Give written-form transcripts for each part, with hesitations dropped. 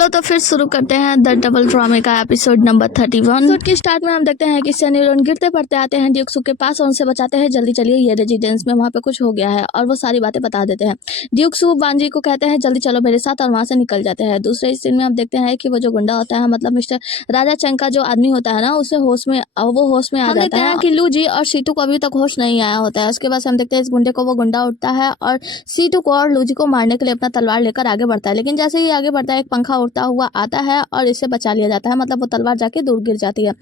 चलो तो फिर शुरू करते हैं द डबल ड्रामे का एपिसोड नंबर 31। एपिसोड के स्टार्ट में हम देखते हैं कि सनी लियोन गिरते पड़ते आते हैं ड्यूक्सू के पास और उनसे बचाते हैं जल्दी चलिए ये रेजिडेंस में वहाँ पे कुछ हो गया है और वो सारी बातें बता देते हैं। ड्यूक्सू बांजी को कहते हैं जल्दी चलो मेरे साथ और वहाँ से निकल जाते हैं। दूसरे सीन में हम देखते हैं कि वो जो गुंडा होता है मतलब मिस्टर राजा चंग का जो आदमी होता है ना उसे होश में आ जाता है कि लू जी और सीटू को अभी तक होश नहीं आया होता है। उसके बाद हम देखते हैं इस गुंडे को वो गुंडा उठता है और सीटू को और लू जी को मारने के लिए अपना तलवार लेकर आगे बढ़ता है, लेकिन जैसे ही आगे बढ़ता है एक पंखा उड़ता हुआ आता है और इसे बचा लिया जाता है, मतलब वो तलवार जाके दूर गिर जाती है।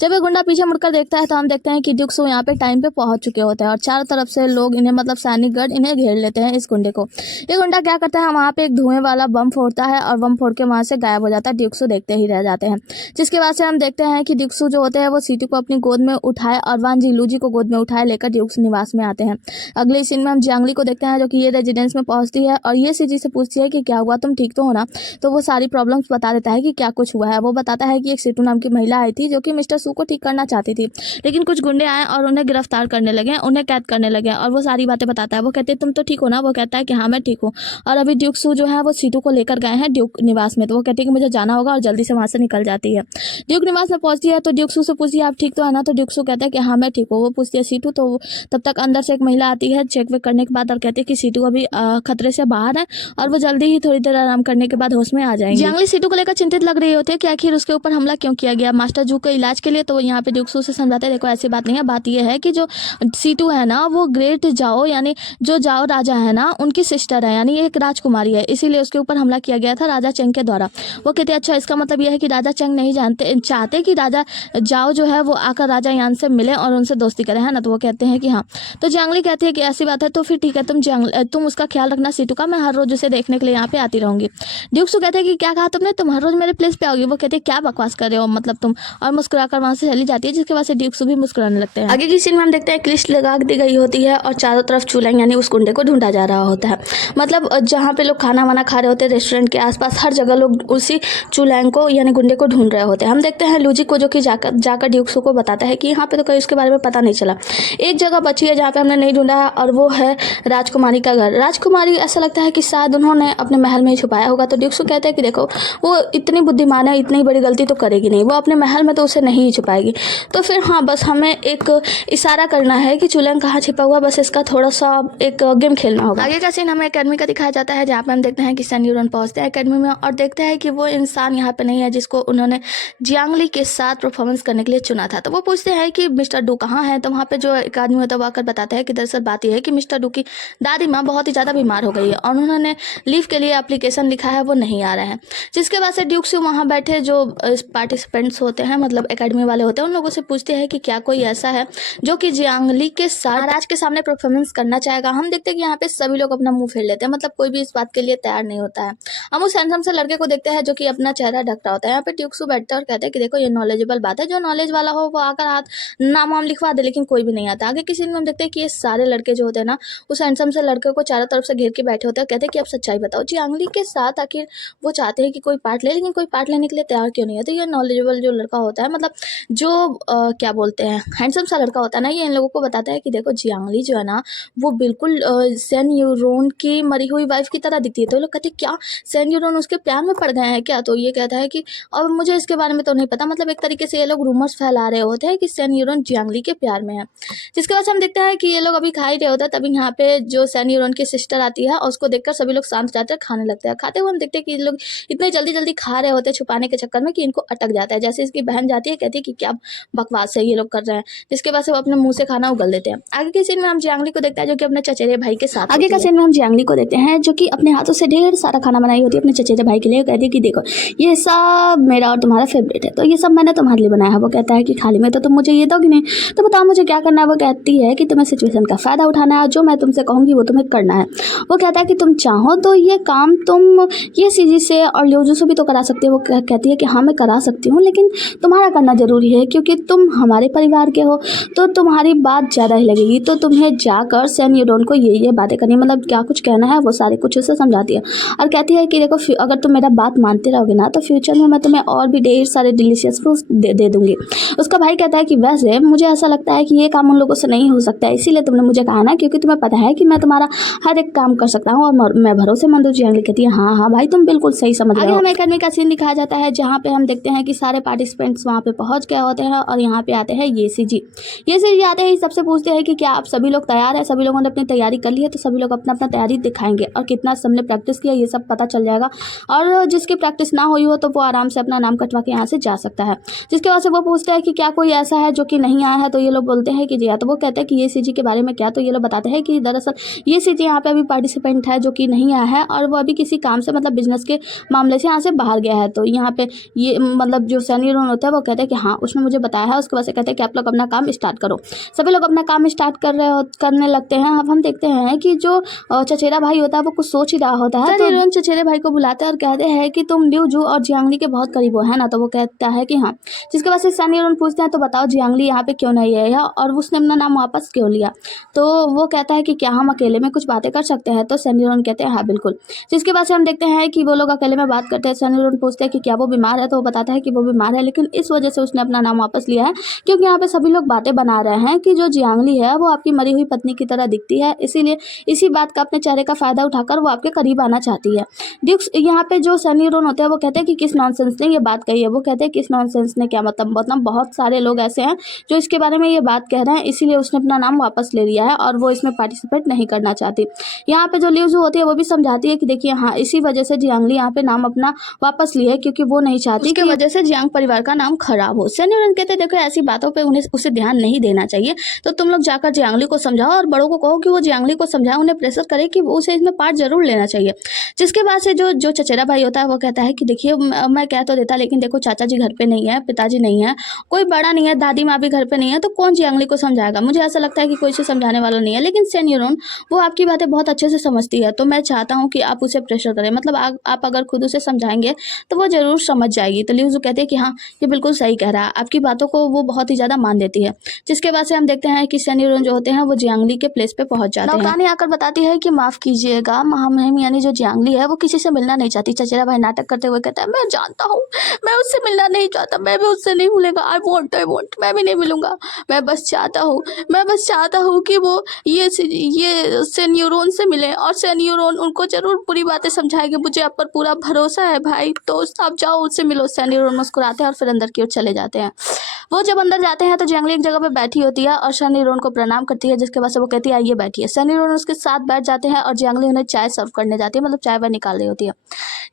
जब ये गुंडा पीछे मुड़कर देखता है तो हम देखते हैं कि ड्यूक्सू यहाँ पे टाइम पे पहुंच चुके होते हैं और चारों तरफ से लोग इन्हें मतलब सैनिकगढ़ इन्हें घेर लेते हैं इस गुंडे को। ये गुंडा क्या करता है वहाँ पे एक धुएं वाला बम फोड़ता है और बम फोड़ के वहाँ से गायब हो जाता है। ड्यूक्सू देखते ही रह जाते हैं, जिसके बाद से हम देखते हैं कि ड्यूक्सू जो होते हैं वो सीटू को अपनी गोद में उठाए और वान जी लू जी को गोद में उठाए लेकर ड्यूक्स निवास में आते हैं। अगले सीन में हम जियांगली को देखते हैं जो कि ये रेजिडेंस में पहुंचती है और ये सीजी से पूछती है कि क्या हुआ, तुम ठीक तो हो ना। तो वो सारी प्रॉब्लम्स बता देता है कि क्या कुछ हुआ है। वो बताता है कि एक सीटू नाम की महिला आई थी जो कि मिस्टर सू को ठीक करना चाहती थी, लेकिन कुछ गुंडे आए और उन्हें गिरफ्तार करने लगे, उन्हें कैद करने लगे और वो सारी बातें बताता है। वो कहते हैं तुम तो ठीक हो ना। वो कहता है कि हाँ मैं ठीक हूँ और अभी ड्यूक्सू जो है वो सीटू को लेकर गए हैं ड्यूक निवास में। तो वो कहती है कि मुझे जाना होगा और जल्दी से वहाँ से निकल जाती है। ड्यूक निवास में पहुंचती है तो ड्यूक्सू से पूछती है आप ठीक तो है ना। तो ड्यूक्सू कहता है कि हाँ मैं ठीक हूँ। वो पूछती है सीटू, तो तब तक अंदर से एक महिला आती है चेक वेक करने के बाद और कहती है कि सीटू अभी खतरे से बाहर है और वो जल्दी ही थोड़ी देर आराम करने के बाद होश में आ जाएंगे। जियांगली सीटू को लेकर चिंतित लग रही होती है कि आखिर उसके ऊपर हमला क्यों किया गया मास्टर जू के इलाज के लिए। तो यहाँ पे ड्यूक्सू से समझाते हैं देखो ऐसी बात नहीं है, बात यह है कि जो सीटू है ना वो ग्रेट जाओ यानी जो जाओ राजा है ना उनकी सिस्टर है, यानी एक राजकुमारी है, इसीलिए उसके ऊपर हमला किया गया था राजा चंग के द्वारा। वो कहते हैं अच्छा इसका मतलब यह है कि राजा चंग नहीं चाहते कि राजा जाओ जो है वो आकर राजा यान से मिले और उनसे दोस्ती करे, है ना। तो वो कहते हैं कि हाँ। तो जियांगली कहती है कि ऐसी बात है तो फिर ठीक है, तुम उसका ख्याल रखना सीटू का, मैं हर रोज उसे देखने के लिए यहाँ पे आती रहूंगी। ड्यूक्सू कहते हैं कि क्या कहा तुमने, तुम हर रोज मेरे प्लेस पे आओगी। वो कहते हैं क्या बकवास कर रहे हो मतलब तुम, और मुस्कुराकर वहां से चली जाती है, जिसके बाद से ड्यूक्सू भी मुस्कुराने लगते हैं। आगे की सीन में हम देखते हैं एक लिस्ट लगा दी गई होती है और चारों तरफ चूल्हा यानी उस गुंडे को ढूंढा जा रहा होता है। मतलब जहाँ पे लोग खाना वाना खा रहे होते हैं रेस्टोरेंट के आसपास हर जगह लोग उसी चूल्हा को यानी गुंडे को ढूंढ रहे होते हैं। हम देखते हैं लूजी को जो कि जाकर ड्यूक्सू को बताता है कि यहाँ पे तो कहीं उसके बारे में पता नहीं चला, एक जगह बची है जहाँ पे हमने नहीं ढूंढा है और वो है राजकुमारी का घर। राजकुमारी ऐसा लगता है कि शायद उन्होंने अपने महल में ही छुपाया होगा। तो ड्यूक्सू कहते हैं कि देखो वो इतनी बुद्धिमान है, इतनी बड़ी गलती तो करेगी नहीं, वो अपने महल में तो उसे नहीं छुपाएगी। तो फिर हाँ बस हमें एक इशारा करना है कि चूल्हा कहाँ छिपा हुआ, बस इसका थोड़ा सा एक गेम खेलना होगा। आगे का सीन हमें एकेडमी का दिखाया जाता है जहाँ पे हम देखते हैं कि सनी लियोन पहुंचते हैं एकेडमी में और देखते हैं कि वो इंसान यहाँ पे नहीं है जिसको उन्होंने जियांगली के साथ परफॉर्मेंस करने के लिए चुना था। तो वो पूछते हैं कि मिस्टर डू कहाँ है। तो वहाँ पे जो एक आदमी होता है वो आकर बताता है कि दरअसल बात यह है कि मिस्टर डू की दादी माँ बहुत ही ज़्यादा बीमार हो गई है और उन्होंने लीव के लिए एप्लीकेशन लिखा है, वो नहीं आ रहे हैं। जिसके बाद से ड्यूक्सू वहाँ बैठे जो पार्टिसिपेंट्स होते हैं मतलब एकेडमी वाले होते हैं उन लोगों से पूछते हैं कि क्या कोई ऐसा है जो कि जियांगली के साथ महाराज के सामने परफॉर्मेंस करना चाहेगा। हम देखते हैं कि यहाँ पे सभी लोग अपना मुंह फेर लेते हैं, मतलब कोई भी इस बात के लिए तैयार नहीं होता है। हम उस हैंडसम से लड़के को देखते हैं जो कि अपना चेहरा ढक रहा होता है। यहाँ पे ड्यूक्सू बैठता है और कहते हैं कि देखो ये नॉलेजेबल बात है, जो नॉलेज वाला हो वो आकर हाथ नाम वाम लिखवा दे, लेकिन कोई भी नहीं आता। आगे किसी में हम देखते हैं कि ये सारे लड़के जो होते हैं ना उस हैंडसम से लड़के को चारों तरफ से घेर के बैठे होते हैं। कहते हैं कि अब सच्चाई बताओ, जियांगली के साथ आखिर वो चाहते हैं कि कोई पार्ट ले, लेकिन कोई पार्ट लेने के लिए तैयार क्यों नहीं है। तो ये नॉलेजेबल जो लड़का होता है मतलब जो क्या बोलते हैं हैंडसम सा लड़का होता है ना, ये इन लोगों को बताता है कि देखो जियांगली जो है ना वो बिल्कुल सैन यूरोन की मरी हुई वाइफ की तरह दिखती है। तो लोग कहते हैं क्या सैन यूरोन उसके प्यार में पड़ गए हैं क्या। तो ये कहता है कि और मुझे इसके बारे में तो नहीं पता, मतलब एक तरीके से ये लोग रूमर्स फैला रहे होते हैं कि सैन यूरोन जियांगली के प्यार में है। जिसके बाद हम देखते हैं कि ये लोग अभी खा ही रहे होते हैं, तभी यहाँ पे जो सैन यूरोन की सिस्टर आती है और उसको देखकर सभी लोग शांत जाते हैं, खाने लगते हैं। खाते हुए हम देखते हैं कि ये लोग इतने जल्दी जल्दी खा रहे होते हैं छुपाने के चक्कर में कि इनको अटक जाता है। जैसे इसकी बहन जाती है कहती है कि क्या बकवास है ये लोग कर रहे हैं, जिसके बाद से वो अपने मुंह से खाना उगल देते हैं। आगे के सीन में हम जियांगली को देखते हैं जो कि अपने चचेरे भाई के साथ आगे का सीन में हम जियांगली को देखते हैं जो कि अपने हाथों से ढेर सारा खाना बनाई होती है अपने चचेरे भाई के लिए। कहती है कि देखो ये सब मेरा और तुम्हारा फेवरेट है, तो ये सब मैंने तुम्हारे लिए बनाया है। वो कहता है कि खाली में तो तुम मुझे ये दोगी नहीं, तो बताओ मुझे क्या करना है। वो कहती है कि तुम्हें सिचुएशन का फायदा उठाना है, जो मैं तुमसे कहूँगी वो तुम्हें करना है। वो कहता है कि तुम चाहो तो ये काम तुम ये सीजी से और लियोजू से भी तो करा सकते हो। वो कहती है कि हाँ मैं करा सकती हूँ, लेकिन तुम्हारा करना जरूरी है क्योंकि तुम हमारे परिवार के हो, तो तुम्हारी बात ज़्यादा ही लगेगी। तो तुम्हें जाकर सैन यूरोन को ये बातें करनी, मतलब क्या कुछ कहना है वो सारे कुछ उसे समझाती है और कहती है कि देखो अगर तुम मेरा बात मानते रहोगे ना तो फ्यूचर में मैं तुम्हें और भी ढेर सारे डिलीशियस फूड दे दूंगी। उसका भाई कहता है कि वैसे मुझे ऐसा लगता है कि ये काम उन लोगों से नहीं हो सकता है, इसीलिए तुमने मुझे कहा ना, क्योंकि तुम्हें पता है कि मैं तुम्हारा हर एक काम कर सकता हूँ और मैं भरोसेमंद हूँ। जियांगली कहती है हाँ हाँ भाई तुम बिल्कुल सही समझ रहे हो। आगे हमें एकेडमी का सीन दिखाया जाता है जहाँ पे हम देखते हैं कि सारे पार्टिसिपेंट्स वहाँ पे पहुँच गए होते हैं और यहाँ पे आते हैं ये सी जी आते ही सबसे पूछते हैं कि क्या आप सभी लोग तैयार हैं। सभी लोगों ने अपनी तैयारी कर ली है तो सभी लोग अपना अपना तैयारी दिखाएंगे और कितना सबने प्रैक्टिस किया ये सब पता चल जाएगा। और जिसकी प्रैक्टिस ना हुई हो तो वो आराम से अपना नाम कटवा के यहाँ से जा सकता है। जिसके बाद से वो पूछते हैं कि क्या कोई ऐसा है जो कि नहीं आया है, तो ये लोग बोलते हैं कि जी हाँ। तो वो कहते हैं कि ये सी के बारे में क्या, तो ये लोग बताते हैं कि दरअसल ये सी यहाँ पे अभी पार्टिसिपेंट है जो कि नहीं आया है और वो अभी किसी काम से मतलब बिजनेस के मामले से यहाँ से बाहर गया है। तो यहाँ पे ये मतलब जो सनी लियोन होता है वो कहते हैं कि हाँ उसने मुझे बताया है। उसके बाद से कहते हैं कि आप लोग अपना काम स्टार्ट करो। सभी लोग अपना काम स्टार्ट करने लगते हैं। अब हम देखते हैं कि जो चचेरा भाई होता है वो कुछ सोच ही रहा होता है। सनी लियोन चचेरे भाई को बुलाते हैं और कहते हैं कि तुम लियू जू और जियांगली के बहुत करीब हो, है ना। तो वो कहता है कि हाँ। जिसके बाद से सनी लियोन पूछते हैं तो बताओ जियांगली यहाँ पे क्यों नहीं है और उसने अपना नाम वापस क्यों लिया। तो वो कहता है कि क्या हम अकेले में कुछ बातें कर सकते हैं। तो सनी लियोन कहते हैं हाँ बिल्कुल। जिसके बाद से हम देखते हैं कि वो लोग अकेले में बात करते हैं। सनी लियोन पूछते हैं कि क्या वो बीमार है, तो वो बताता है कि वो बीमार है लेकिन इस वजह से उसने अपना नाम वापस लिया है क्योंकि यहाँ पे सभी लोग बातें बना रहे हैं कि जो जियांगली है वो आपकी मरी हुई पत्नी की तरह दिखती है, इसीलिए इसी बात का अपने चेहरे का फायदा उठाकर वो आपके करीब आना चाहती है। ड्यूक्स यहाँ पे जो सनी लियोन होते हैं वो कहते हैं कि किस नॉनसेंस ने ये बात कही है। वो कहते हैं किस नॉनसेंस ने क्या मतलब बहुत सारे लोग ऐसे हैं जो इसके बारे में ये बात कह रहे हैं, इसीलिए उसने अपना नाम वापस ले लिया है और वो इसमें पार्टिसिपेट नहीं करना चाहती। यहाँ पे जो लियू जू होती है वो भी समझाती है कि देखिए हाँ इसी वजह से जियांगली यहाँ पे नाम अपना वापस ली है क्योंकि वो नहीं चाहती कि वजह से जियांग परिवार का नाम खराब हो। सनी लियोन कहते हैं देखो ऐसी बातों पे उसे ध्यान नहीं देना चाहिए, तो तुम लोग जाकर जियांगली को समझाओ और बड़ों को कहो कि वो जियांगली को समझाए, उन्हें प्रेशर करे कि उसे इसमें पार्ट जरूर लेना चाहिए। जिसके बाद से जो चचेरा भाई होता है वो कहता है कि देखिए मैं कह तो देता लेकिन देखो चाचा जी घर पे नहीं है, पिताजी नहीं है, कोई बड़ा नहीं है, दादी माँ भी घर पे नहीं है, तो कौन जियांगली को समझाएगा। मुझे ऐसा लगता है कि कोई से समझाने वाला नहीं है। लेकिन सनी लियोन वो आपकी बातें बहुत अच्छे से समझती है, तो मैं चाहता हूँ कि आप उसे प्रेशर करें, मतलब आप अगर खुद उसे समझाएंगे तो वो जरूर समझ जाएगी। तो लियू जू कहते हैं कि हाँ ये बिल्कुल सही कह रहा है, आपकी बातों को वो बहुत ही ज़्यादा मान देती है। जिसके बाद से हम देखते हैं कि सनी लियोन जो होते हैं वो जियांगली के प्लेस पे पहुंच जाते हैं। नौकानी आकर बताती है कि माफ़ कीजिएगा महामहिम यानी जो जियांगली है वो किसी से मिलना नहीं चाहती। चचेरा भाई नाटक करते हुए कहता है मैं जानता हूँ, मैं उससे मिलना नहीं चाहता, मैं भी उससे नहीं मिलेगा, आई वॉन्ट मैं भी नहीं मिलूंगा, मैं बस चाहता हूँ कि वो ये सनी लियोन से मिले और सनी लियोन उनको जरूर पूरी बातें समझाएंगे, मुझे आप पर पूरा भरोसा है भाई, तो आप जाओ उससे मिलो। सनी लियोन मुस्कुराते हैं और फिर अंदर की ओर चले जाते हैं। वो जब अंदर जाते हैं तो जियांगली एक जगह पे बैठी होती है और सनी लियोन को प्रणाम करती है, जिसके बाद से वो कहती है आइए बैठिए। सनी लियोन उसके साथ बैठ जाते हैं और जियांगली उन्हें चाय सर्व करने जाती है, मतलब चाय वाय निकाल रही होती है।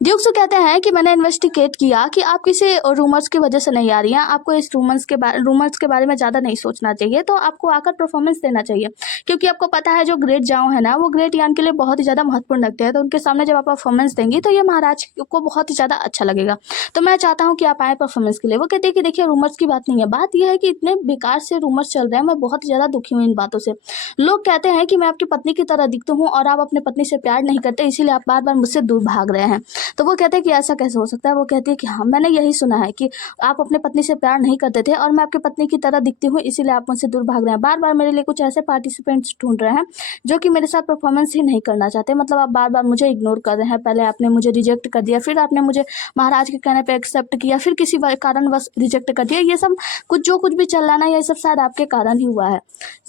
ड्यूक्स कहते हैं कि मैंने इन्वेस्टिगेट किया कि आप किसी रूमर्स की वजह से नहीं आ रही हैं, आपको इस रूमर्स के बारे में ज़्यादा नहीं सोचना चाहिए, तो आपको आकर परफॉर्मेंस देना चाहिए क्योंकि आपको पता है जो ग्रेट जाओ है ना वो ग्रेट यान के लिए बहुत ही ज़्यादा महत्वपूर्ण रखते हैं, तो उनके सामने जब आप परफॉर्मेंस देंगी तो ये महाराज को बहुत ही ज़्यादा अच्छा लगेगा, तो मैं चाहता हूँ कि आप आए परफॉर्मेंस के लिए। वो कहते हैं कि देखिए रूमर्स की बात नहीं है, बात यह है कि इतने बेकार से रूमर्स चल रहे हैं, मैं बहुत ही ज़्यादा दुखी हूँ इन बातों से। लोग कहते हैं कि मैं आपकी पत्नी की तरह दिखती हूँ और आप अपनी पत्नी से प्यार नहीं करते, इसीलिए आप बार बार मुझसे दूर भाग रहे हैं। तो वो कहते हैं कि ऐसा कैसे हो सकता है। वो कहती है कि हाँ मैंने यही सुना है कि आप अपने पत्नी से प्यार नहीं करते थे और मैं आपकी पत्नी की तरह दिखती हूँ, इसीलिए आप मुझसे दूर भाग रहे हैं। बार बार मेरे लिए कुछ ऐसे पार्टिसिपेंट्स ढूंढ रहे हैं जो कि मेरे साथ परफॉर्मेंस ही नहीं करना चाहते, मतलब आप बार बार मुझे इग्नोर कर रहे हैं। पहले आपने मुझे रिजेक्ट कर दिया, फिर आपने मुझे महाराज के कहने पर एक्सेप्ट किया, फिर किसी कारणवश रिजेक्ट कर दिया। ये सब जो कुछ भी चल रहा ना ये सब शायद आपके कारण ही हुआ है।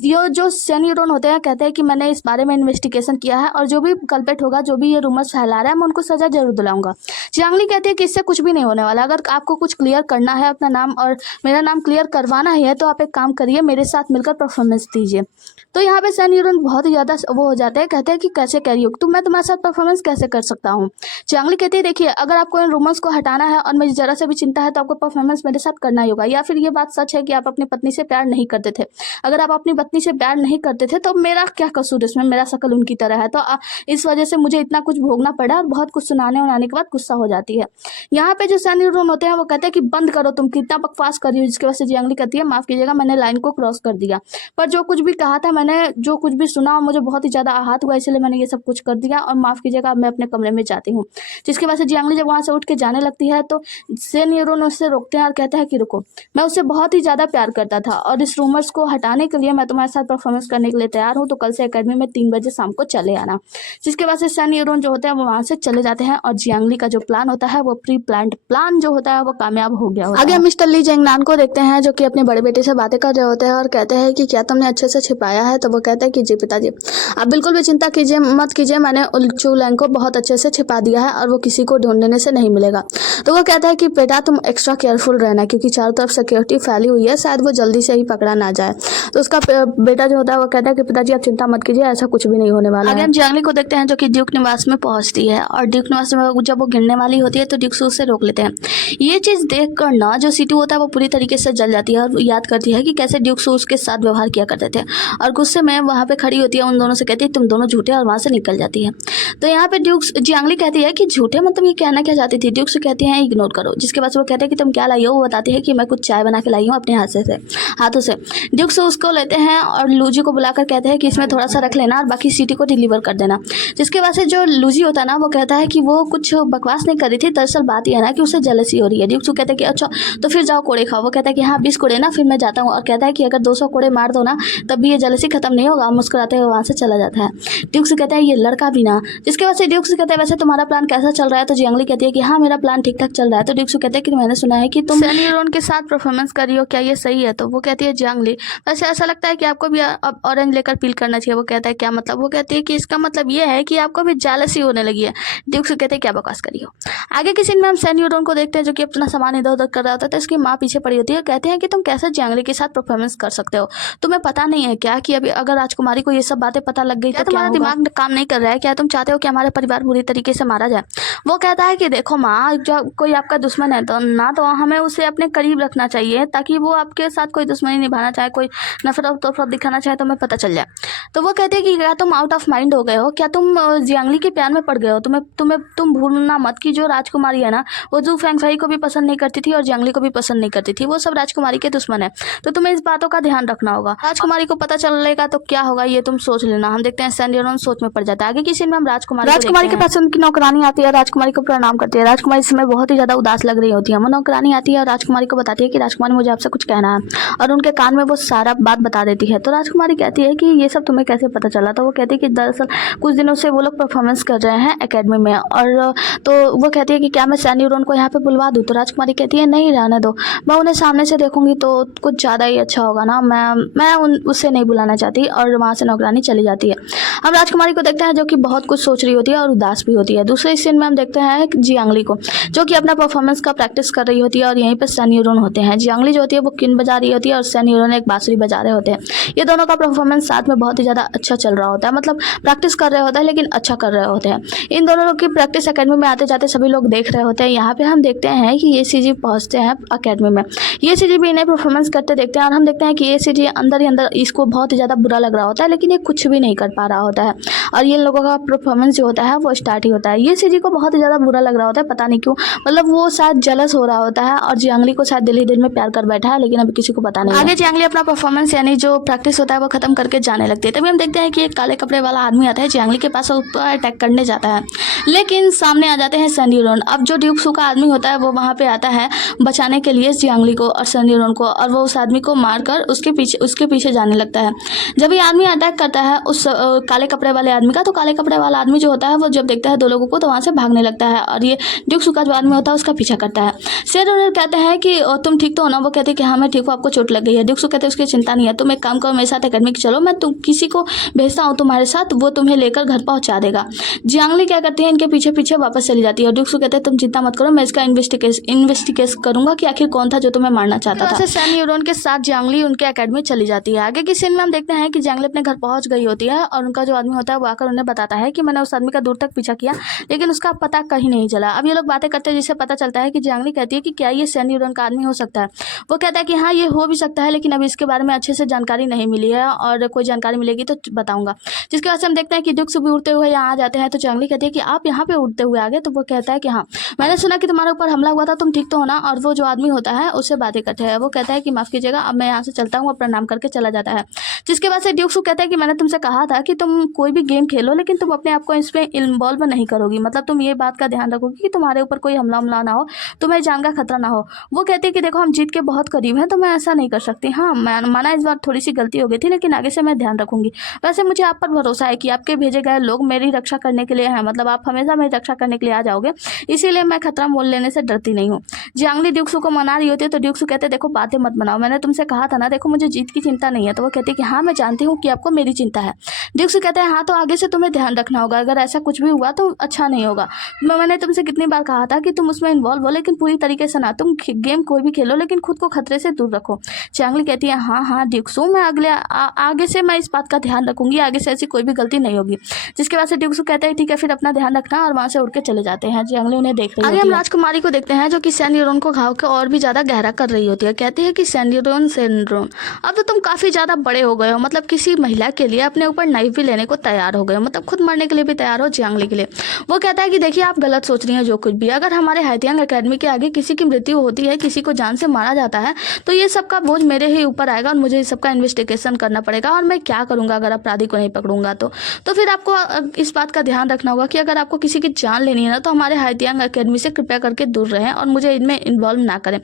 ये जो सनी लियोन होते हैं कहते हैं कि मैंने इस बारे में इन्वेस्टिगेशन किया है और जो भी कल्पेट होगा, जो भी ये रूमर्स फैला रहा है, मैं उनको सजा जरूर दिलाऊंगा। जियांगली कहती है कि इससे कुछ भी नहीं होने वाला, अगर आपको कुछ क्लियर करना है अपना नाम और मेरा नाम क्लियर करवाना ही है तो आप एक काम करिए, मेरे साथ मिलकर परफॉर्मेंस दीजिए। तो यहाँ पे सनी लियोन बहुत ही ज़्यादा वो हो जाते हैं, कहते हैं कि कैसे कह रही हो तो मैं तुम्हारे साथ परफॉर्मेंस कैसे कर सकता हूँ। जियांगली कहती है देखिए अगर आपको इन रूमर्स को हटाना है और मुझे जरा से भी चिंता है तो आपको परफॉर्मेंस मेरे साथ करना ही होगा, या फिर ये बात सच है कि आप अपनी पत्नी से प्यार नहीं करते थे। अगर आप अपनी पत्नी से प्यार नहीं करते थे तो मेरा क्या कसूर इसमें, मेरा शक्ल उनकी तरह है, तो इस वजह से मुझे इतना कुछ भोगना पड़ा और बहुत कुछ सुनाने के बाद गुस्सा हो जाती है। यहाँ पे जो सनी लियोन होते हैं वो कहते हैं कि बंद करो, तुम कितना बकवास कर रही हो। जिसकी वजह से जियांगली कहती है माफ कीजिएगा मैंने लाइन को क्रॉस कर दिया, पर जो कुछ भी कहा था, मैंने जो कुछ भी सुना मुझे बहुत ही ज्यादा आहत हुआ, इसलिए मैंने ये सब कुछ कर दिया और माफ कीजिएगा मैं अपने कमरे में जाती हूँ। जिसकी वजह से जियांगली जब वहां से उठ के जाने लगती है तो सनी लियोन उससे रोकते हैं और कहते हैं कि रुको, मैं उससे बहुत ही ज़्यादा प्यार करता था और इस रूमर्स को हटाने के लिए मैं तुम्हारे साथ परफॉर्मेंस करने के लिए तैयार हूँ, तो कल से एकेडमी में 3 बजे शाम को चले आना। जिसके बाद से सन यूरोन जो होते हैं वो वहाँ से चले जाते हैं और जियांगली का जो प्लान होता है वो प्री प्लान्ड प्लान जो होता है वो कामयाब हो गया होता है। आगे मिस्टर ली जेंगनान को देखते हैं जो कि अपने बड़े बेटे से बातें कर रहे होते हैं और कहते हैं कि क्या तुमने अच्छे से छिपाया है? तो वो कहते हैं कि जी पिताजी, आप बिल्कुल भी चिंता कीजिए मत कीजिए, मैंने चू लैंग को बहुत अच्छे से छिपा दिया है और वो किसी को ढूंढने से नहीं मिलेगा। तो वो कहता है कि बेटा तुम एक्स्ट्रा केयरफुल रहना क्योंकि चारों तरफ सिक्योरिटी फैली हुई है, शायद वो जल्दी से ही पकड़ा ना जाए। तो उसका बेटा जो होता है वो कहता है कि पिताजी आप चिंता मत कीजिए, ऐसा कुछ भी नहीं होने वाला। आगे हम जियांगली को देखते हैं जो कि ड्यूक निवास में पहुंचती है और ड्यूक निवास में जब वो गिरने वाली होती है तो ड्यूक उसे रोक लेते हैं। ये चीज देख कर ना जो सीटू होता है वो पूरी तरीके से जल जाती है और याद करती है कि कैसे ड्यूक उसके साथ व्यवहार किया करते थे और गुस्से में वहाँ पे खड़ी होती है, उन दोनों से कहती है तुम दोनों झूठे, और वहाँ से निकल जाती है। तो यहाँ पे ड्यूक जियांगली कहती है कि झूठे मतलब ये कहना क्या चाहती थी? ड्यूक से कहती है इग्नोर करो। जिसके बाद वो कहते हैं कि तुम क्या लाई हो? वो बताती है कि मैं कुछ चाय बना के लाई हूँ अपने हाथों से। ड्यूक से उसको लेते हैं और लूजी को बुलाकर कहते हैं कि इसमें थोड़ा सा रख लेना और बाकी सीटी को डिलीवर कर देना। जिसके बाद से जो लूजी होता है ना वो कहता है कि वो कुछ बकवास नहीं कर रही थी, दरअसल बात यह है ना कि उसे जेलसी हो रही है। ड्यूक कहता है कि अच्छा तो फिर जाओ कोड़े खाओ। वो कहता है कि हाँ 20 कोड़े ना, फिर मैं जाता हूँ, और कहता है कि अगर 200 कोड़े मार दो ना तब भी ये जेलसी खत्म नहीं होगा। मुस्कुराते हुए वहाँ से चला जाता है। ड्यूक कहता है ये लड़का भी ना। जिसके बाद से ड्यूक कहता है वैसे तुम्हारा प्लान कैसा चल रहा है? तो जियांगली कहती है कि हाँ मेरा प्लान ठीक ठाक चल रहा है। तो ड्यूक कहते हैं कि मैंने सुना है कि तुम सन यूरोन के साथ परफॉर्मेंस कर रही हो, क्या ये सही है? तो वो कहती है जियांगली वैसे ऐसा लगता है कि आपको भी अब ऑरेंज लेकर पील करना चाहिए। वो कहता है क्या मतलब? वो कहती है कि इसका मतलब ये है कि आपको भी जेलसी होने लगी है। ड्यूक कहते हैं क्या बकवास करी हो। आगे किसी में हम सन यूरोन को देखते हैं जो कि अपना सामान इधर उधर कर रहा होता है। तो इसकी माँ पीछे पड़ी होती है, कहते हैं कि तुम कैसे जियांगली के साथ परफॉर्मेंस कर सकते हो? तुम्हें पता नहीं है क्या कि अभी अगर राजकुमारी को ये सब बातें पता लग गई तो तुम्हारा दिमाग काम नहीं कर रहा है क्या? तुम चाहते हो कि हमारा परिवार बुरी तरीके से मारा जाए? वो कहता है कि देखो माँ, जब कोई आपका दुश्मन है तो ना तो हमें उसे अपने करीब रखना चाहिए ताकि वो आपके साथ कोई दुश्मनी निभाना चाहे, कोई नफरत दिखाना चाहे तो हमें पता चल जाए। तो वो कहते हैं कि क्या तुम आउट ऑफ माइंड हो गए हो? क्या तुम जियांगली के प्यार में पड़ गए हो? तुम भूलना मत कि जो राजकुमारी है ना वो जू फेंगफाई को भी पसंद नहीं करती थी और जियांगली को भी पसंद नहीं करती थी। वो सब राजकुमारी के दुश्मन है, तो तुम्हें इस बातों का ध्यान रखना होगा। राजकुमारी को पता चलेगा तो क्या होगा ये तुम सोच लेना। हम देखते हैं सन यूरोन सोच में पड़ जाता है। आगे किसी में हम राजकुमारी के पास उनकी नौकरानी आती है, राजकुमारी को प्रणाम करती है। राजकुमारी इस समय बहुत ही ज्यादा उदास लग रही होती है। वो नौकरानी आती है और राजकुमारी को बताती है कि राजकुमारी मुझे आपसे कुछ कहना है, और उनके कान में वो सारा बात बता देती है। तो राजकुमारी कहती है कि ये सब तुम्हें कैसे पता चला? तो वो कहती है कि दरअसल कुछ दिनों से वो लोग परफॉर्मेंस कर रहे हैं एकेडमी में, और तो वो कहती है कि क्या मैं सन यूरोन को यहाँ पे बुलवा दूँ? तो राजकुमारी कहती है नहीं रहने दो, मैं उन्हें सामने से देखूंगी तो कुछ ज़्यादा ही अच्छा होगा ना, मैं उससे नहीं बुलाना चाहती। और वहाँ से नौकरानी चली जाती है। हम राजकुमारी को देखते हैं जो कि बहुत कुछ सोच रही होती है और उदास भी होती है। दूसरे सीन में हम देखते हैं जियांगली को जो कि अपना परफॉर्मेंस का प्रैक्टिस कर रही होती है और यहीं पर सन यूरोन होते हैं। जियांगली जो होती है वो किन बजा रही होती है और सन यूरोन एक बांसुरी बजा रहे होते हैं। ये दोनों का परफॉर्मेंस साथ में बहुत ही ज़्यादा अच्छा चल रहा होता है, मतलब प्रैक्टिस कर रहे होते हैं लेकिन अच्छा कर रहे होते हैं। इन दोनों लोग की प्रैक्टिस एकेडमी में आते जाते सभी लोग देख रहे होते हैं। यहाँ पे हम देखते हैं कि ACG पहुँचते हैं एकेडमी में। ACG भी इन्हें परफॉर्मेंस करते देखते हैं और हम देखते हैं कि ACG अंदर ही अंदर इसको बहुत ही ज़्यादा बुरा लग रहा होता है, लेकिन ये कुछ भी नहीं कर पा रहा होता है और ये लोगों का परफॉर्मेंस जो होता है वो स्टार्ट ही होता है। ACG को बहुत ही ज़्यादा बुरा लग रहा होता है, पता नहीं क्यों, मतलब वो शायद जेलस हो रहा होता है और जियांगली को शायद दिल ही दिल में प्यार कर बैठा है, लेकिन अभी किसी को पता नहीं। आगे जियांगली अपना परफॉर्मेंस यानी जो प्रैक्टिस होता है वो खत्म करके जाने लगती है। तभी हम देखते हैं कि एक काले कपड़े वाला आदमी आता है जियांगली के पास और उस पर अटैक करने जाता है, लेकिन सामने आ जाते हैं सन यूरोन। अब जो ड्यूक का आदमी होता है वो वहाँ पे आता है बचाने के लिए जियांगली को और सन यूरोन को, और वो उस आदमी को मारकर उसके पीछे जाने लगता है। जब ये आदमी अटैक करता है उस काले कपड़े वाले आदमी का, तो काले कपड़े वाला आदमी जो होता है वो जब देखता है दो लोगों को तो वहाँ से भागने लगता है और ये ड्यूक का जो आदमी होता है उसका पीछा करता है। सन कहते हैं कि तुम ठीक तो हो ना? वो कहते हैं कि हाँ मैं ठीक हूँ, आपको चोट लग गई है। ड्यूक कहते हैं उसकी चिंता नहीं है, तुम एक काम करो मेरे साथ एकेडमी चलो, मैं किसी को भेजता हूँ तुम्हारे साथ, वो तुम्हें लेकर घर पहुँचा देगा। जियांगली क्या करती है इनके पीछे पीछे वापस चली जाती है और ड्यूक कहते हैं तुम चिंता मत करो, मैं इसका इन्वेस्टिगेट करूंगा कि आखिर कौन था जो तुम्हें मारना चाहता था। सन यूरोन के साथ जियांगली उनके एकेडमी चली जाती है। आगे की सीन में हम देखते हैं कि जियांगली अपने घर पहुंच गई होती है और उनका जो आदमी होता है वो आकर उन्हें बताता है कि मैंने उस आदमी का दूर तक पीछा किया लेकिन उसका पता कहीं नहीं चला। अब ये लोग बातें करते हैं जिससे पता चलता है कि जियांगली कहती है कि क्या ये सन यूरोन का आदमी हो सकता है? वो कहता है कि हाँ ये हो भी सकता है, लेकिन अभी इसके बारे में अच्छे से जानकारी नहीं मिली है और कोई जानकारी मिलेगी तो बताऊंगा। जिसके बाद से हम देखते हैं कि ड्यूक भी उड़ते हुए यहाँ आ जाते हैं। तो जियांगली कहती है कि आप यहाँ पे उड़ते हुए आ गए? तो वो कहता है कि हाँ मैंने सुना कि तुम्हारे ऊपर हमला हुआ था, तुम ठीक तो हो ना? और वो जो आदमी होता है उससे बातें करते हैं। वो कहता है कि माफ़ कीजिएगा, अब मैं यहाँ से चलता हूँ और प्रणाम करके चला जाता है। जिसके बाद से ड्यूक्सू कहता है कि मैंने तुमसे कहा था कि तुम कोई भी गेम खेलो लेकिन तुम अपने आप को इसमें इन्वॉल्व नहीं करोगी, मतलब तुम ये बात का ध्यान रखोगी कि तुम्हारे ऊपर कोई हमला ना हो, तुम्हें जान का खतरा ना हो। वो कहती है कि देखो हम जीत के बहुत करीब हैं तो मैं ऐसा नहीं कर सकती। हाँ माना इस बार थोड़ी सी गलती हो गई थी लेकिन आगे से मैं ध्यान रखूंगी। वैसे मुझे आप पर भरोसा है कि आपके भेजे गए लोग मेरी रक्षा करने के लिए हैं, मतलब आप हमेशा मेरी रक्षा करने के लिए आ जाओगे, इसीलिए मैं खतरा मोल लेने से डरती नहीं हूँ। जियांगली ड्यूक्सू को मना रही होती है तो ड्यूक्सू कहते हैं देखो बातें मत बनाओ, मैंने तुमसे कहा था ना, देखो मुझे जीत की चिंता नहीं है। तो वो कहती है कि हाँ मैं जानती हूँ कि आपको मेरी चिंता है। ड्यूक्सू कहते हैं हाँ तो आगे से तुम्हें ध्यान रखना होगा, अगर ऐसा कुछ भी हुआ तो अच्छा नहीं होगा। मैंने तुमसे कितनी बार कहा था कि तुम उसमें इन्वॉल्व हो लेकिन पूरी तरीके से ना, तुम गेम कोई भी खेलो लेकिन खुद को खतरे से दूर रखो। जियांगली कहती है हाँ ड्यूक्सू मैं आगे से मैं इस बात का ध्यान रखूंगी, आगे से ऐसी कोई भी गलती नहीं होगी। जिसके बाद से ड्यूक्सू कहता है ठीक है फिर अपना ध्यान रखना, और वहाँ से उड़ के चले जाते हैं। जियांगली उन्हें देख रही है। आगे हम राजकुमारी को देखते हैं जो कि सैन्योरन को घाव के और भी ज़्यादा गहरा कर रही होती है। कहती है कि सैन्योरन अब तो तुम काफ़ी ज़्यादा बड़े हो गए हो, मतलब किसी महिला के लिए अपने ऊपर नाइफ भी लेने को तैयार हो गए हो, मतलब खुद मरने के लिए भी तैयार हो जियांगली के लिए। वो कहता है कि देखिए आप गलत सोच रही हैं जो कुछ भी, अगर हमारे हाइतियांग एकेडमी के आगे किसी की मृत्यु होती है, किसी को जान से मारा जाता है तो ये सबका बोझ मेरे ही ऊपर आएगा और मुझे इस सबका इन्वेस्टिगेशन करना पड़ेगा, और मैं क्या करूँगा अगर अपराधी को नहीं पकड़ूंगा तो फिर आपको इस बात का ध्यान रखना होगा कि अगर आपको किसी की जान लेनी है ना तो हमारे हाइतियांग एकेडमी से कृपया करके दूर रहें और मुझे इनमें इन्वॉल्व ना करें।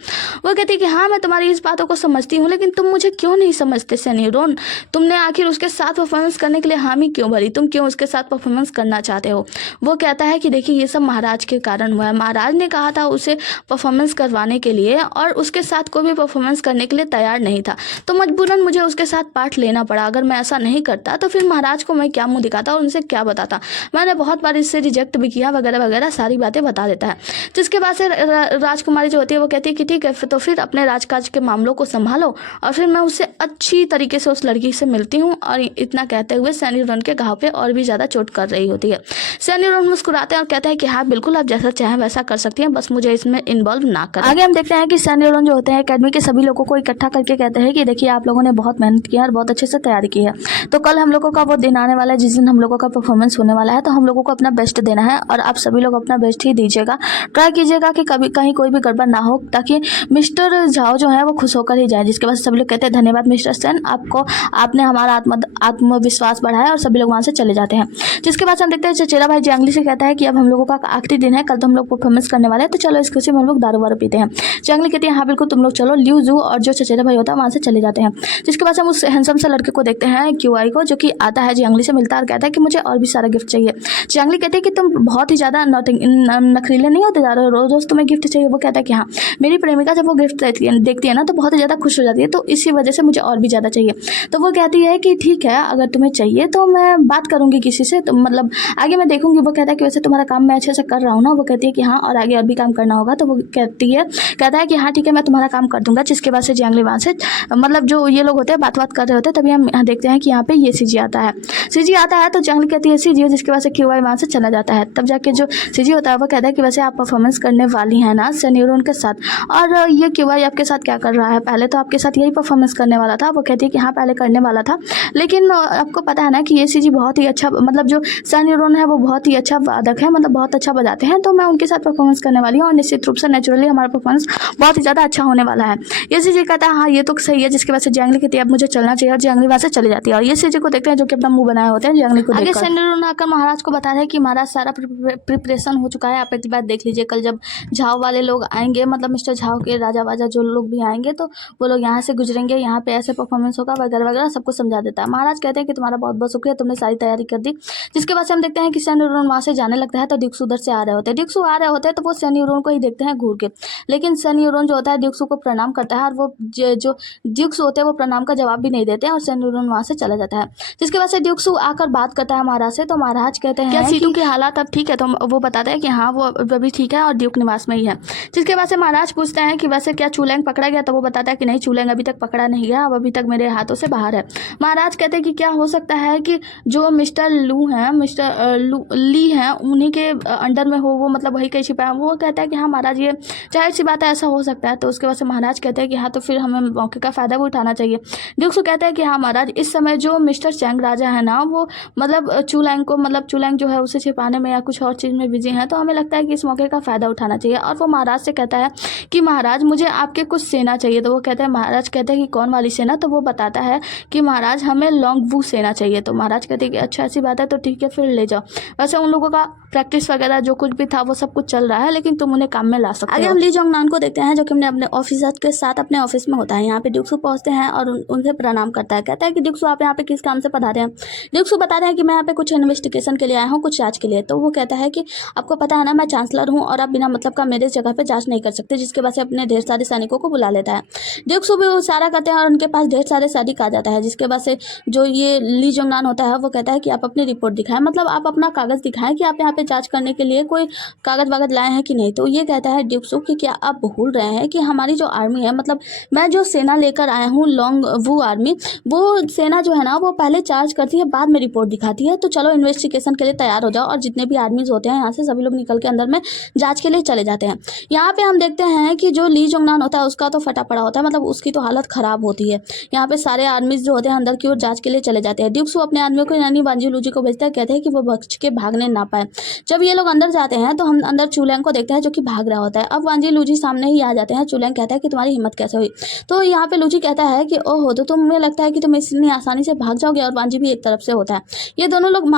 वो कहती है कि हाँ मैं तुम्हारी इस बातों को समझती हूँ लेकिन तुम मुझे क्यों नहीं समझते सैन्योरन, तुमने आखिर उसके साथ परफॉर्मेंस करने के लिए हामी क्यों भरी, तुम क्यों उसके साथ परफॉर्मेंस करना चाहते हो। वो कहता है कि देखिए ये सब महाराज के कारण हुआ है, महाराज ने कहा था उसे परफॉर्मेंस करवाने के लिए और उसके साथ कोई भी परफॉर्मेंस करने के लिए तैयार नहीं था, तो मजबूरन मुझे उसके साथ पार्ट लेना पड़ा। अगर मैं ऐसा नहीं करता तो फिर महाराज को मैं क्या मुंह दिखाता और उनसे क्या बताता, मैंने बहुत बार इससे रिजेक्ट भी किया वगैरह वगैरह सारी बातें बता देता है। जिसके बाद से राजकुमारी जो होती है वो कहती है कि ठीक है तो फिर अपने राजकाज के मामलों को संभालो और फिर मैं उससे अच्छी तरीके से उस लड़की से मिलती हूँ। और इतना कहते हुए सैन्योरन के घाव पे और भी ज़्यादा चोट कर रही होती है। सैन्योरन मुस्कुराते हैं और कहते हैं कि हाँ बिल्कुल आप जैसा चाहें वैसा कर सकती हैं, बस मुझे इसमें इन्वॉल्व ना करें। आगे हम देखते हैं कि सैन्योरन जो होते हैं एकेडमी के सभी लोगों को इकट्ठा करके कहते हैं कि देखिए आप लोगों ने बहुत मेहनत की है और बहुत अच्छे से तैयारी की है, तो कल हम लोगों का वो दिन आने वाला है जिस दिन हम लोगों का परफॉर्मेंस होने वाला है, तो हम लोगों को अपना बेस्ट देना है और आप सभी लोग अपना बेस्ट ही दीजिएगा। ट्राई कीजिएगा कि कभी कहीं कोई भी गड़बड़ ना हो ताकि मिस्टर झाओ जो है वो खुश होकर ही जाए। जिसके बाद सभी लोग कहते हैं धन्यवाद मिस्टर सेन, आपने हमारा आत्मविश्वास बढ़ाया, और सभी लोग वहाँ से चले जाते हैं। जिसके बाद हम देखते हैं चचेरा भाई जियांगली से कहता है कि अब हम लोगों का आखिरी दिन है, कल तो हम लोग परफॉर्मेंस करने वाले हैं, तो चलो इस खुशी में हम लोग दारू वारू पीते हैं। जियांगली कहती है हाँ बिल्कुल तुम लोग चलो। लिू जू और जो चचेरा भाई होता है वहाँ से चले जाते हैं। जिसके बाद हम उस हैंडसम से लड़के को देखते हैं क्यूआई को, जो कि आता है जियांगली से मिलता है और कहता है कि मुझे और भी सारा गिफ्ट चाहिए। जियांगली कहती है कि तुम बहुत ही ज़्यादा नखरीले नहीं होते जा रहे हो, रोज रोज तुम्हें गिफ्ट चाहिए। वो कहता है कि हाँ मेरी प्रेमिका जब वो गिफ्ट देखती है ना तो बहुत ही ज़्यादा खुश हो जाती है, तो इसी वजह से मुझे और भी ज़्यादा चाहिए। तो वो कहती है कि ठीक है अगर तुम्हें चाहिए तो मैं बात करूँगी किसी से, तो मतलब आगे मैं देखूंगी। वो कहता है कि वैसे तुम्हारा काम मैं अच्छे से कर रहा हूँ ना। वो कहती है कि हाँ और आगे और भी काम करना होगा। तो वो कहता है कि हाँ ठीक है मैं तुम्हारा काम कर दूंगा। जिसके बाद से जियांगली वहाँ से मतलब जो ये लोग होते हैं बात कर रहे होते हैं, तभी हम यहाँ देखते हैं कि यहाँ पे ये सीजी आता है। सीजी आता है तो जियांगली कहती है सीजी, जिसके बाद से क्यूआई वहाँ से चला जाता है। तब जाके जो सीजी होता है वो कहता है कि वैसे आप परफॉर्मेंस करने वाली हैं ना सैन्योरन के साथ, और ये क्यूआई आपके साथ क्या कर रहा है, पहले तो आपके साथ यही परफॉर्मेंस करने वाला था। वो कहती है कि हाँ पहले करने वाला था, लेकिन आपको पता है ना कि ये सीजी बहुत ही अच्छा, मतलब जो सैन्योरन है वो बहुत ही अच्छा वादक है, मतलब बहुत अच्छा बजाते हैं, तो मैं उनके साथ परफॉर्मेंस करने वाली हूँ और निश्चित रूप से नेचुरली हमारा परफॉर्मेंस बहुत ही ज़्यादा अच्छा होने वाला है। ये सीजी कहता है हाँ ये तो सही है। जिसके बाद से जियांगली कहती है अब मुझे चलना चाहिए, और जियांगली वहाँ से चली जाती है। और ये सीजी को देखते हैं जो कि अपना मुंह बनाए होते हैं जियांगली को। आगे सैन्योरन आकर महाराज को बताया है कि महाराज सारा प्रिपरेशन हो चुका है, आप एक बार देख लीजिए। कल जब झाओ वाले लोग आएंगे, मतलब मिस्टर झाओ के राजा वाजा जो लोग भी आएंगे, तो वो लोग यहाँ से गुजरेंगे, यहाँ पे ऐसे परफॉर्मेंस होगा वगैरह वगैरह सब कुछ समझा देता है। महाराज कहते हैं कि तुम्हारा बहुत बहुत शुक्रिया, तुमने सारी तैयारी कर दी। जिसके बाद से हम देखते हैं कि सैन्योरन वहाँ से जाने लगता है, तो ड्यूक्सू उधर से आ रहे होते हैं। ड्यूक्सू आ रहे होते हैं तो वो सैन्योरन को ही देखते हैं घूर के, लेकिन सैन्योरन जो होता है ड्यूक्सू को प्रणाम करता है, और वो जो ड्यूक्सू होते हैं वो प्रणाम का जवाब भी नहीं देते हैं और सैन्योरन वहाँ से चला जाता है। जिसके बाद से ड्यूक्सू आकर बात करता है महाराज से, तो महाराज कहते हैं क्या सीटू के हालात अब ठीक है, तो वो बताता है कि हाँ वो अभी ठीक है और ड्यूक निवास में ही है। जिसके बाद से महाराज पूछते हैं कि वैसे क्या चूलैंग पकड़ा गया, तो वो बताता है कि नहीं चूलैंग अभी तक पकड़ा नहीं गया, अब अभी तक मेरे हाथों से बाहर है। महाराज कहते हैं कि क्या हो सकता है कि जो मिस्टर लू हैं, मिस्टर ली हैं, उन्हीं के अंडर में हो वो, मतलब वही कहीं छिपा है। वो कहता है कि हाँ महाराज ये जाहिर सी बात है ऐसा हो सकता है। तो उसके बाद से महाराज कहते हैं कि हाँ तो फिर हमें मौके का फ़ायदा भी उठाना चाहिए। ड्यूक्सू कहता है कि हाँ महाराज इस समय जो मिस्टर चैंग राजा है ना वो मतलब चूलैंग को, मतलब चूलैंग जो है उसे छिपाने में या कुछ और चीज़ में बिजी है, तो हमें लगता है कि इस मौके का फ़ायदा उठाना चाहिए। और वो महाराज से कहता है कि महाराज मुझे आपके कुछ सेना चाहिए। तो वो कहता है, महाराज कहते हैं कि कौन वाली सेना, तो वो बताता है कि महाराज हमें लॉन्ग वू सेना चाहिए। तो महाराज कहते हैं कि अच्छा ऐसी बात है तो ठीक है फिर ले जाओ। वैसे उन लोगों का प्रैक्टिस वगैरह जो कुछ भी था वो सब कुछ चल रहा है, लेकिन तुम उन्हें काम में ला सकते हो। आगे हम ली जोंगनान को देखते हैं जो कि अपने ऑफिसर के साथ अपने ऑफिस में होता है। यहाँ पे ड्यूक्सू पहुंचते हैं और उनसे प्रणाम करता है। कहता है कि ड्यूक्सू आप यहाँ पे किस काम से पधारे हैं। ड्यूक्सू बता रहे हैं कि मैं यहाँ पे कुछ इन्वेस्टिगेशन के लिए आया हूँ, कुछ जाँच के लिए। तो वो कहता है कि आपको पता है ना मैं चांसलर हूँ और आप बिना मतलब का मेरे जगह पे जांच नहीं कर सकते, जिसके वजह से अपने ढेर सारे सैनिकों को बुला लेता है। ड्यूक्सू भी इशारा करते हैं और उनके पास ढेर सारे सैनिक आ जाता है, जिसके वजह से जो ये ली जोंगनान होता है वो कहता है कि आप अपनी रिपोर्ट दिखाएं, मतलब आप अपना कागज दिखाएं कि आप यहाँ पे जांच करने के लिए कोई कागज वागज लाए हैं कि नहीं। तो ये कहता है ड्यूक्सू कि क्या आप भूल रहे हैं कि हमारी जो आर्मी है, मतलब मैं जो सेना लेकर आया हूँ लॉन्ग वू आर्मी, वो सेना जो है ना वो पहले चार्ज करती है बाद में रिपोर्ट दिखाती है। तो चलो इन्वेस्टिगेशन के लिए तैयार हो जाओ। और जितने भी आर्मीज होते हैं यहाँ से सभी लोग निकल के अंदर में जांच के लिए चले जाते हैं। यहाँ पे हम देखते हैं कि जो ली जोंगनान होता है उसका तो फटा पड़ा होता है, मतलब उसकी तो हालत खराब होती है। यहाँ पे सारे आर्मीज जो होते हैं अंदर की ओर जांच के लिए चले जाते हैं। ड्यूक्सू अपने आदमियों को यानी वांजी लूजी को भेजता है, कहते हैं कि वो बच के भागने ना पाए। जब ये लोग अंदर जाते हैं तो हम अंदर चुलैंग को देखते हैं जो कि भाग रहा होता है। अब वांजी लूजी सामने ही आ जाते हैं। चुलैंग कहता है कि तुम्हारी हिम्मत कैसे हुई। तो यहाँ पे लूजी कहता है कि ओहो, तो तुम्हें लगता है कि तुम इतनी आसानी से भाग जाओगे। और वांजी भी एक तरफ से होता है। ये दोनों लोग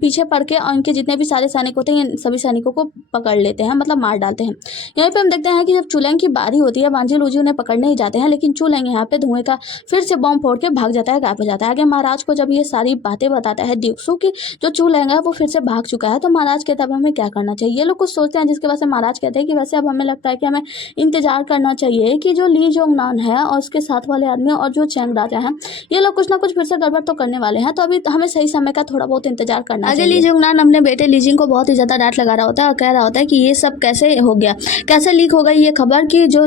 पीछे पड़ के और इनके जितने भी सारे सैनिक होते हैं सभी सैनिकों को पकड़ लेते हैं, मतलब मार डालते हैं। यहीं पे हम देखते हैं कि जब चुलैंग की बारी होती है वांजी लूजी उन्हें पकड़ने ही जाते हैं, लेकिन चुलैंग यहाँ पे धुएं का फिर से बॉम्ब फोड़ के भाग जाता है, गायब हो जाता है। आगे महाराज को जब ये सारी बातें बताता है ड्यूक्सू की जो चुलैंग है वो फिर से भाग चुका है, तो महाराज कहते हैं अब हमें क्या करना चाहिए। ये लोग कुछ सोचते हैं, जिसके वजह से महाराज कहते हैं कि वैसे अब हमें लगता है कि हमें इंतजार करना चाहिए कि जो ली जोंगनान है और उसके साथ वाले आदमी और जो चैंग राजा हैं ये लोग कुछ ना कुछ फिर से गड़बड़ तो करने वाले हैं, तो अभी हमें सही समय का थोड़ा बहुत इंतजार करना चाहिए। आगे ली जोंगनान अपने बेटे लीजिंग को बहुत ही ज्यादा डांट लगा रहा होता है और कह रहा होता है कि ये सब कैसे हो गया, कैसे लीक हो गई ये खबर कि जो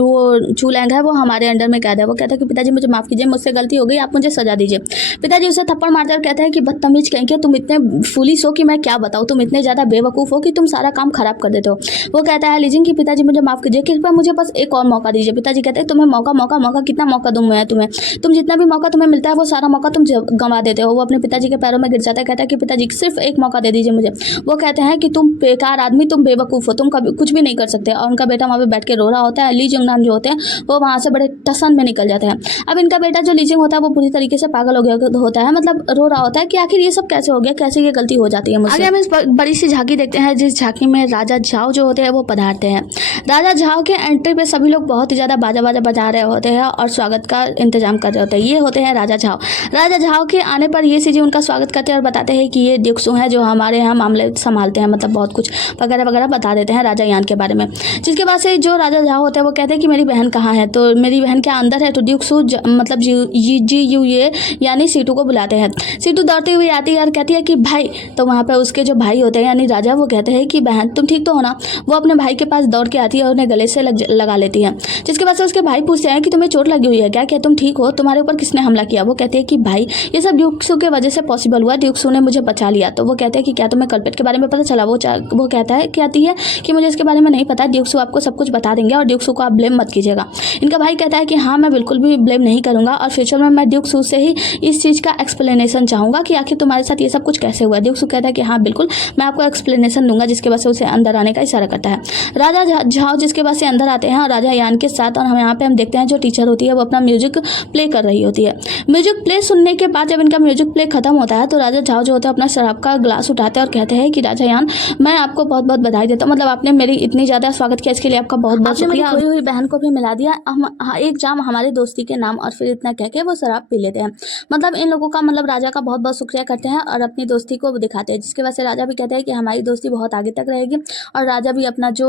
वो चुलैंग है वो हमारे अंडर में कैद है। वो कहता है कि पिताजी मुझे माफ कीजिए, मुझसे गलती हो गई, आप मुझे सजा दीजिए। पिताजी उसे थप्पड़ मारते और कहते हैं कि बदतमीज कहीं के, तुम इतने फुलिस हो कि मैं क्या बताऊँ, तुम इतने ज्यादा बेवकूफ हो कि तुम सारा काम खराब कर देते हो। वो कहता है लीजिंग कि पिताजी मुझे माफ कीजिए, कृपया मुझे बस एक और मौका दीजिए। पिताजी कहते हैं तुम्हें मौका मौका मौका कितना मौका दूं मैं तुम्हें, तुम जितना भी मौका तुम्हें मिलता है वो सारा मौका तुम गंवा देते हो। वो अपने पिताजी के पैरों में गिर जाता है, कहता है कि पिताजी सिर्फ एक मौका दे दीजिए मुझे। वो कहते हैं कि तुम बेकार आदमी, तुम बेवकूफ हो, तुम कभी कुछ भी नहीं कर सकते। और उनका बेटा वहाँ पे बैठ के रो रहा होता है। ली जोंगनान जो होते हैं वो वहाँ से बड़े टसन में निकल जाते हैं। अब इनका बेटा जो लीजिंग होता है वो पूरी तरीके से पागल हो गया होता है, मतलब रो रहा होता है कि आखिर ये सब कैसे हो गया, कैसे ये गलती हो जाती है मुझसे। आगे हम इस बड़ी सी झांकी देखते हैं, जिस झांकी में राजा झाओ जो होते हैं वो पधारते हैं। राजा झाओ के एंट्री पे सभी लोग बहुत ही ज्यादा बाजा बाजा बजा रहे होते हैं और स्वागत का इंतजाम कर रहे होते हैं। ये होते हैं राजा झाओ। राजा झाओ के आने पर ये सीजी उनका स्वागत करते हैं और बताते हैं कि ये ड्यूक्सू हैं जो हमारे यहाँ मामले संभालते हैं, मतलब बहुत कुछ वगैरह वगैरह बता देते हैं राजा यान के बारे में। जिसके बाद से जो राजा झाओ होते हैं वो कहते हैं कि मेरी बहन कहाँ है, तो मेरी बहन क्या अंदर है। तो ड्यूक्सू मतलब जी यानी सीटू को बुलाते हैं। सीटू दौड़ती हुई आती है और कहती है कि भाई, तो वहाँ पे उसके जो भाई होते हैं यानी राजा वो कहते हैं कि बहन तुम ठीक तो हो ना। वो अपने भाई के पास दौड़ के आती है और उन्हें गले से लगा लेती है। जिसके बाद से उसके भाई पूछते हैं कि तुम्हें चोट लगी हुई है क्या तुम ठीक हो, तुम्हारे ऊपर किसने हमला किया। वो कहते हैं कि भाई ये सब ड्यूक्सू के वजह से पॉसिबल हुआ, ड्यूक्सू ने मुझे बचा लिया। तो वो कहते हैं कि क्या तुम्हें कल्पेट के बारे में पता चला। वो कहता है कहती है कि मुझे इसके बारे में नहीं पता, ड्यूक्सू आपको सब कुछ बता देंगे और ड्यूक्सू को आप ब्लेम मत कीजिएगा। इनका भाई कहता है कि हाँ मैं बिल्कुल भी ब्लेम नहीं करूंगा और फ्यूचर में मैं ड्यूक्सू से ही इस चीज़ का एक्सप्लेनेशन चाहूंगा कि आखिर तुम्हारे साथ ये सब कुछ कैसे हुआ। ड्यूक्सू कहता है कि हाँ बिल्कुल मैं आपको एक्सप्लेनेशन दूंगा, जिसके बाद से उसे अंदर आने का इशारा करता है। राजा झाओ जिसके बाद से अंदर आते हैं और राजा यान के साथ, और हम यहाँ पे हम देखते हैं जो टीचर होती है वो अपना म्यूजिक प्ले कर रही होती है। म्यूजिक प्ले सुनने के बाद जब इनका म्यूजिक प्ले खत्म होता है तो राजा झाओ जो होते हैं अपना शराब का ग्लास उठाते हैं और कहते हैं कि राजा यान मैं आपको बहुत बहुत बधाई देता हूँ, मतलब आपने मेरी इतनी ज़्यादा स्वागत किया इसके लिए आपका बहुत बहुत शुक्रिया। खोई हुई बहन को भी मिला दिया, हम एक जाम हमारी दोस्ती के नाम, और फिर इतना कह के वो शराब पी लेते हैं। मतलब इन लोगों का मतलब राजा का बहुत बहुत शुक्रिया करते हैं और अपनी दोस्ती को दिखाते हैं, जिसकी वजह से राजा भी कहते हैं कि हमारी दोस्ती बहुत आगे तक रहेगी। और राजा भी अपना जो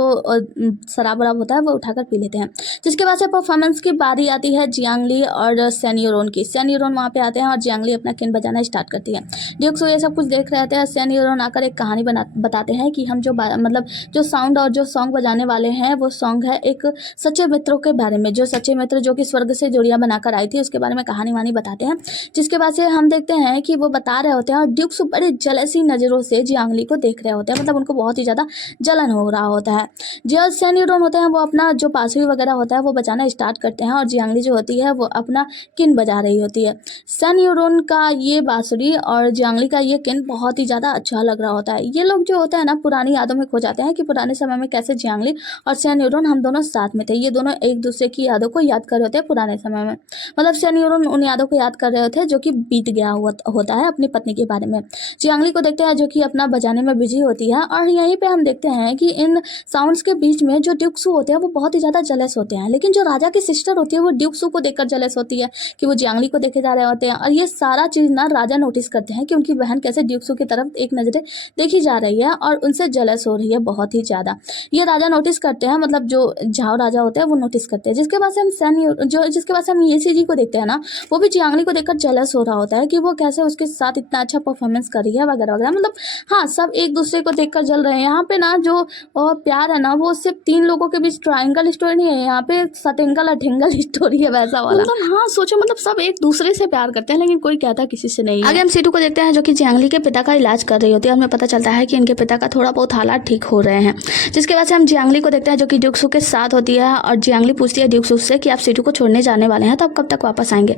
शराब वराब होता है वो उठाकर पी लेते हैं। जिसके बाद से परफॉर्मेंस की बारी आती है जियांगली और सैनियोरोन की। सैनियोरोन वहाँ पे आते हैं और जियांगली अपना किन बजाना स्टार्ट करती है। ड्यूक्सू ये सब कुछ देख रहे हैं। सैनियोरोन आकर एक कहानी बताते हैं कि हम जो मतलब जो साउंड और जो सॉन्ग बजाने वाले हैं वो सॉन्ग है एक सच्चे मित्रों के बारे में, जो सच्चे मित्र जो कि स्वर्ग से जोड़ियाँ बनाकर आई थी उसके बारे में कहानी वानी बताते हैं। जिसके बाद से हम देखते हैं कि वो बता रहे होते हैं और ड्यूक्सू बड़े जलसी नज़रों से जियांगली को देख रहे होते हैं, मतलब उनको बहुत ही ज़्यादा जलन हो रहा होता है। जो सन यूरोन होते हैं वो अपना जो बांसुरी वगैरह होता है वो बजाना स्टार्ट करते हैं और जियांगली जो होती है वो अपना किन बजा रही होती है। सन यूरोन का ये बांसुरी और जियांगली का ये किन बहुत ही ज़्यादा अच्छा लग रहा होता है। ये लोग जो होते हैं ना पुरानी यादों में खो जाते हैं कि पुराने समय में कैसे जियांगली और सन यूरोन हम दोनों साथ में थे। ये दोनों एक दूसरे की यादों को याद कर रहे होते हैं पुराने समय में, मतलब सन यूरोन उन यादों को याद कर रहे होते हैं जो कि बीत गया होता है अपनी पत्नी के बारे में। जियांगली को देखते हैं जो कि अपना बजाने में बिजी होती है और यहीं पे हम देखते हैं कि इन साउंड्स के बीच में जो ड्यूक्सू होते हैं वो बहुत ही ज़्यादा जेलस होते हैं, लेकिन जो राजा की सिस्टर होती है वो ड्यूक्सू को देखकर जेलस होती है कि वो जियांगली को देखे जा रहे होते हैं। और ये सारा चीज़ ना राजा नोटिस करते हैं कि उनकी बहन कैसे ड्यूक्सू की तरफ एक नज़रें देखी जा रही है और उनसे जेलस हो रही है बहुत ही ज़्यादा। ये राजा नोटिस करते हैं, मतलब जो झाओ राजा होते हैं वो नोटिस करते हैं। जिसके बाद से हम जिसके बाद से हम येसी जी को देखते हैं ना, वो भी जियांगली को देखकर जेलस हो रहा होता है कि वो कैसे उसके साथ इतना अच्छा परफॉर्मेंस कर रही है वगैरह वगैरह। मतलब हाँ, सब एक दूसरे को देखकर जल रहे हैं। यहाँ पे ना जो प्यार है ना वो सिर्फ 3 लोगों के बीच ट्रायंगल स्टोरी नहीं है, यहाँ पे सटेंगल अठेंगल स्टोरी है वैसा वाला। मतलब हाँ सोचो, मतलब सब एक दूसरे से प्यार करते हैं लेकिन कोई कहता किसी से नहीं है। आगे हम सीटू को देखते हैं जो कि जियांगली के पिता का इलाज कर रही होती है और हमें पता चलता है कि इनके पिता का थोड़ा बहुत हालात ठीक हो रहे हैं। जिसके बाद से हम जियांगली को देखते हैं जो कि ड्यूक्सू के साथ होती है और जियांगली पूछती है ड्यूक्सू से कि आप सीटू को छोड़ने जाने वाले हैं तो आप कब तक वापस आएंगे।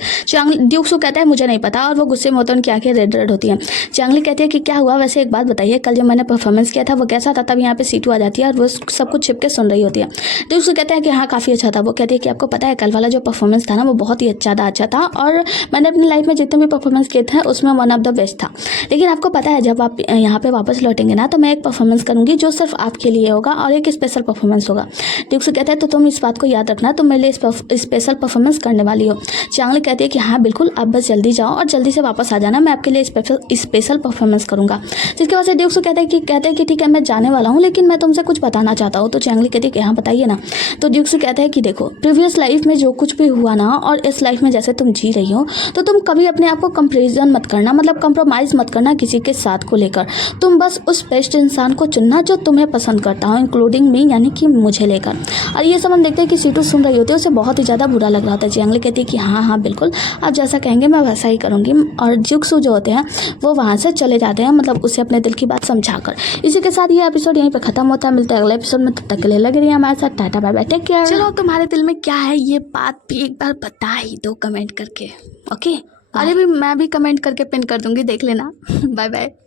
ड्यूक्सू कहता है मुझे नहीं पता और वो गुस्से में होता है, उनकी आंखें रेड रेड होती हैं। जियांगली कहती है कि क्या हुआ, वैसे एक बात बताइए, कल जो मैंने परफॉर्मेंस किया था वो कैसा था। तब यहाँ पे सीटू आ जाती है और वो सब कुछ छिप के सुन रही होती है। ड्यूक्सू कहता है कि हाँ काफ़ी अच्छा था। वो कहती है कि आपको पता है कल वाला जो परफॉर्मेंस था ना वो बहुत ही अच्छा था और मैंने अपनी लाइफ में जितने भी परफॉर्मेंस किए थे उसमें वन ऑफ द बेस्ट था। लेकिन आपको पता है जब आप यहाँ पे वापस लौटेंगे ना तो मैं एक परफॉर्मेंस करूँगी जो सिर्फ आपके लिए होगा और एक स्पेशल परफॉर्मेंस होगा। ड्यूक्सू कहता है तो तुम इस बात को याद रखना, तुम मेरे लिए स्पेशल परफॉर्मेंस करने वाली हो। जियांगली कहती है कि हाँ बिल्कुल, आप बस जल्दी जाओ और जल्दी से वापस आ जाना, मैं आपके लिए स्पेशल परफॉर्मेंस करूँगा। जिसके बाद से ड्यूक्सू कहते हैं कि ठीक है मैं जाने वाला हूँ लेकिन मैं तुमसे कुछ बताना चाहता हूँ। तो जियांगली कहती है कि हाँ बताइए ना। तो ड्यूक्सू कहता है कि देखो, प्रीवियस लाइफ में जो कुछ भी हुआ ना और इस लाइफ में जैसे तुम जी रही हो तो तुम कभी अपने आप को कंपेरिजन मत करना, मतलब कंप्रोमाइज़ मत करना किसी के साथ को लेकर। तुम बस उस बेस्ट इंसान को चुनना जो तुम्हें पसंद करता हो, इंक्लूडिंग मी, यानी कि मुझे लेकर। और ये सब हम देखते हैं कि सीटू सुन रही होती है, उसे बहुत ही ज़्यादा बुरा लग रहा होता है। जियांगली कहती है कि हाँ बिल्कुल, आप जैसा कहेंगे मैं वैसा ही करूँगी। और ड्यूक्सू जो होते हैं वो वहाँ से चले जाते हैं, मतलब उसे अपने दिल की बात समझाकर। इसी के साथ ये एपिसोड यहीं पर खत्म होता है। मिलता है अगले एपिसोड में, तब तक के लिए लगे रहिए हमारे साथ। Tata bye bye, take care. चलो तुम्हारे दिल में क्या है ये बात भी एक बार बता ही दो कमेंट करके, ओके। अरे भी मैं भी कमेंट करके पिन कर दूंगी, देख लेना। Bye bye.